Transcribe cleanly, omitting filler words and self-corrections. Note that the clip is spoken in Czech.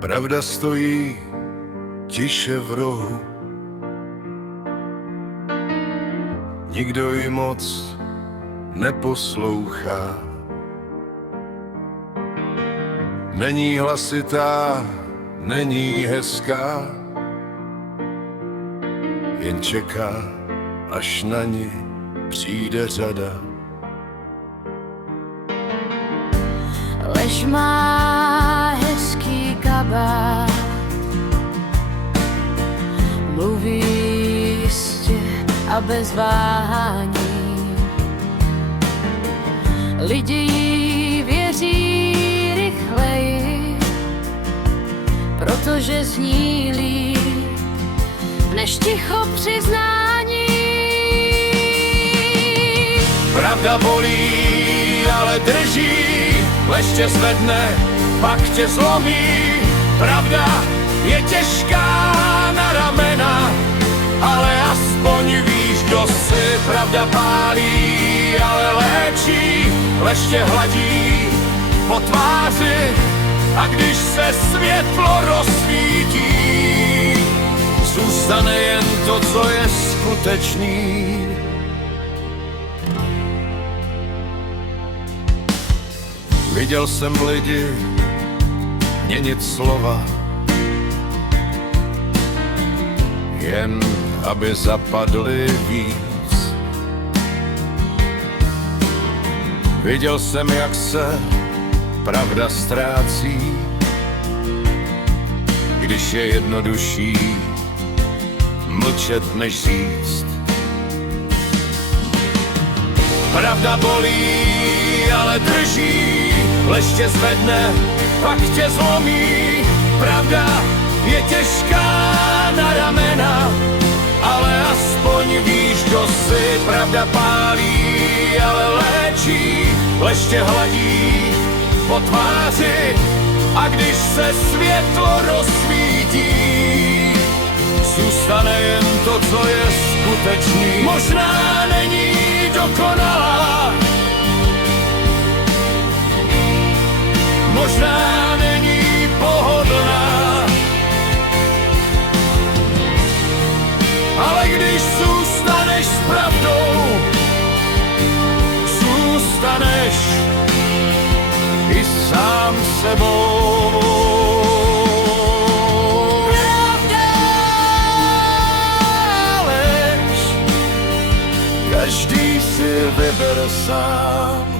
Pravda stojí tiše v rohu, nikdo ji moc neposlouchá. Není hlasitá, není hezká, jen čeká, až na ni přijde řada. Lež má hezký kabát, mluví jistě a bez váhání. Lidi jí věří rychleji, protože zní líp než ticho přiznání. Pravda bolí, ale drží, lež tě zvedne, pak tě zlomí. Pravda je těžká na ramena, ale aspoň víš, kdo jsi. Pravda pálí, ale léčí, lež tě hladí po tváři. A když se světlo rozsvítí, zůstane jen to, co je skutečný. Viděl jsem lidi měnit slova, jen aby zapadli víc. Viděl jsem, jak se pravda ztrácí, když je jednodušší mlčet než říct. Pravda bolí, ale drží, lež tě zvedne, pak tě zlomí. Pravda je těžká na ramena, ale aspoň víš, kdo jsi. Pravda pálí, ale léčí, lež tě hladí po tváři. A když se světlo rozsvítí, zůstane jen to, co je skutečný. Možná není dokonalá, možná není pohodlná, ale když zůstaneš s pravdou, zůstaneš i sám sebou. Pravda, lež každý si vybere sám.